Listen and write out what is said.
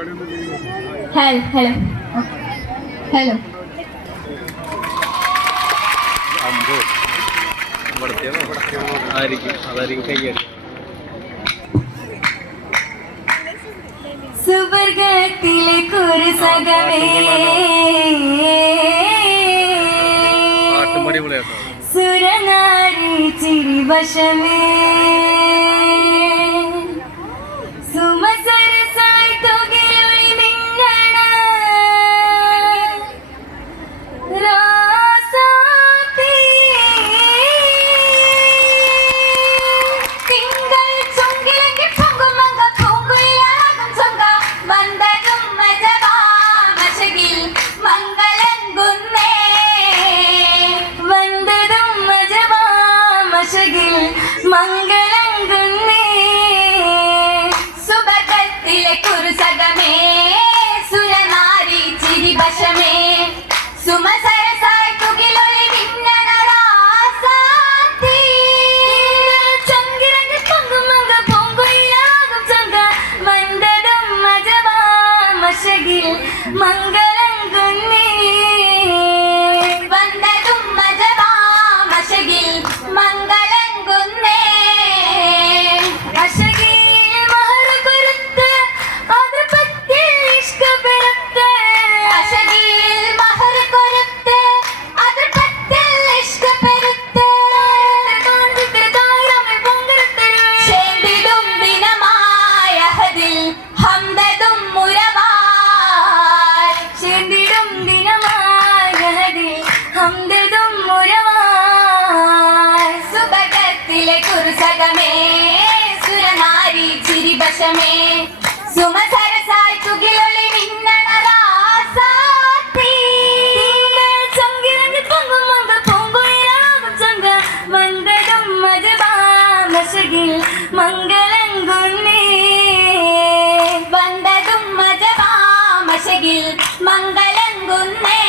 Hello hello hello സുവർഗത്തിലെ കുരുസകമേ. സുരനാരി ചിരിവശമേ. മംഗളങ്കുന്നേ സുഭഗത്തിലെ കുരുസകമേ സുരനാരി ചിരിവശമേ സുമസരസായി തുകിലൊളി മിന്നണ രാസാത്തീ. ചങ്കിരങ്ങ് പൊങ്കുമങ്ക പൂങ്കുയിലാകും ചങ്ക വந்தതും മജവാമശകിൽ മംഗളം കുന്നേ സുരകമേ സുരനാരി ചിരിവശമേ സുമസരസായി തുകിലൊളി മിന്നണരാസാത്തി ചങ്കിരങ്ങ് പൊങ്ങും മങ്ക പൊങ്കുയിരാം ചങ്ക. മങ്കടും മജബാമശകിൽ മംഗളം കൊണ്ണേ വണ്ടതും മജബാമശകിൽ മംഗളം കൊന്നേ